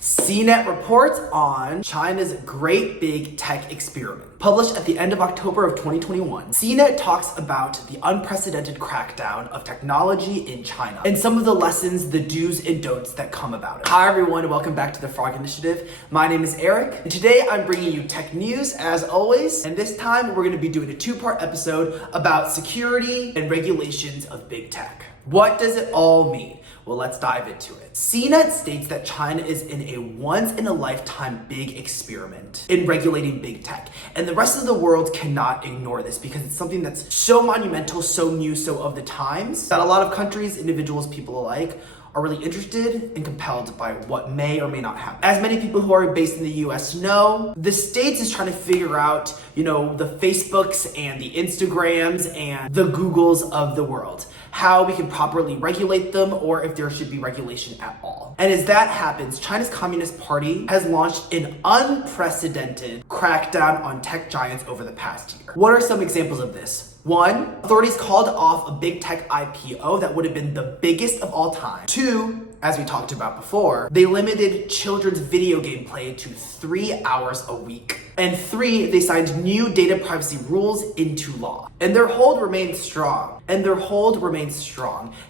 CNET reports on China's Great Big Tech Experiment. Published at the end of October of 2021, CNET talks about the unprecedented crackdown of technology in China and some of the lessons, the do's and don'ts that come about it. Hi everyone, welcome back to the Frog Initiative. My name is Eric, and today I'm bringing you tech news as always, and this time we're going to be doing a two-part episode about security and regulations of big tech. What does it all mean? Well, let's dive into it. CNET states that China is in a once-in-a-lifetime big experiment in regulating big tech. And the rest of the world cannot ignore this because it's something that's so monumental, so new, so of the times, that a lot of countries, individuals, people alike, are really interested and compelled by what may or may not happen. As many people who are based in the US know, the States is trying to figure out, the Facebooks and the Instagrams and the Googles of the world, how we can properly regulate them or if there should be regulation at all. And as that happens, China's Communist Party has launched an unprecedented crackdown on tech giants over the past year. What are some examples of this? One, authorities called off a big tech IPO that would have been the biggest of all time. Two, as we talked about before, they limited children's video game play to 3 hours a week. And three, they signed new data privacy rules into law. And their hold remains strong.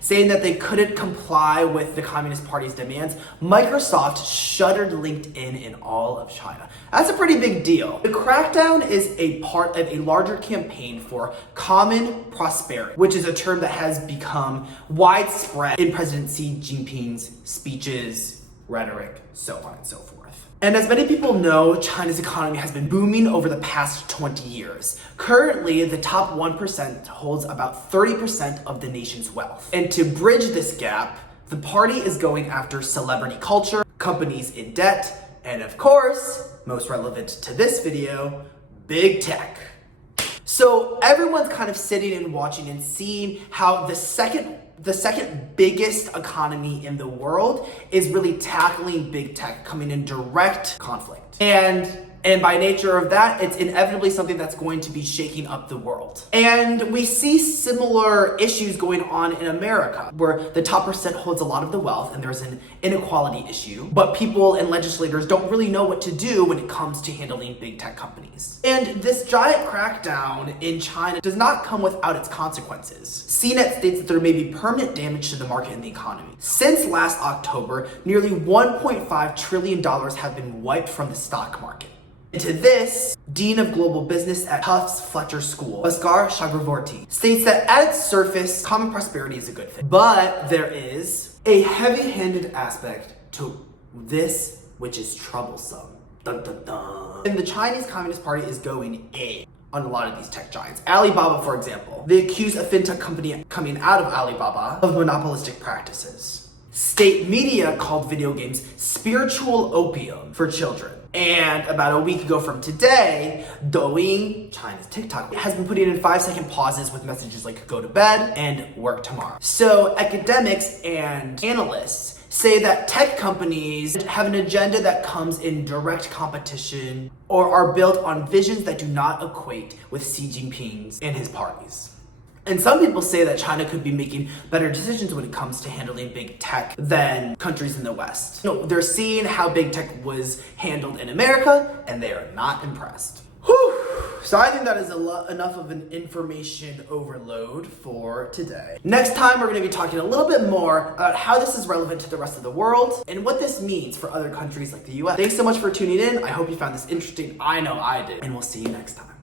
Saying that they couldn't comply with the Communist Party's demands. Microsoft shuttered LinkedIn in all of China. That's a pretty big deal. The crackdown is a part of a larger campaign for common prosperity, which is a term that has become widespread in President Xi Jinping's speeches, rhetoric, so on and so forth. And as many people know, China's economy has been booming over the past 20 years. Currently, the top 1% holds about 30% of the nation's wealth. And to bridge this gap, the party is going after celebrity culture, companies in debt, and of course, most relevant to this video, big tech. So everyone's kind of sitting and watching and seeing how the second biggest economy in the world is really tackling big tech, coming in direct conflict. And by nature of that, it's inevitably something that's going to be shaking up the world. And we see similar issues going on in America, where the top percent holds a lot of the wealth and there's an inequality issue, but people and legislators don't really know what to do when it comes to handling big tech companies. And this giant crackdown in China does not come without its consequences. CNET states that there may be permanent damage to the market and the economy. Since last October, nearly $1.5 trillion have been wiped from the stock market. And to this, Dean of Global Business at Tufts Fletcher School, Bhaskar Chakravorty, states that at its surface, common prosperity is a good thing. But there is a heavy-handed aspect to this which is troublesome. Dun, dun, dun. And the Chinese Communist Party is going in on a lot of these tech giants. Alibaba, for example, they accuse a fintech company coming out of Alibaba of monopolistic practices. State media called video games spiritual opium for children. And about a week ago from today, Douyin, China's TikTok, has been putting in 5-second pauses with messages like go to bed and work tomorrow. So academics and analysts say that tech companies have an agenda that comes in direct competition or are built on visions that do not equate with Xi Jinping's and his parties. And some people say that China could be making better decisions when it comes to handling big tech than countries in the West. They're seeing how big tech was handled in America, and they are not impressed. Whew. So I think that is enough of an information overload for today. Next time, we're going to be talking a little bit more about how this is relevant to the rest of the world and what this means for other countries like the US. Thanks so much for tuning in. I hope you found this interesting. I know I did. And we'll see you next time.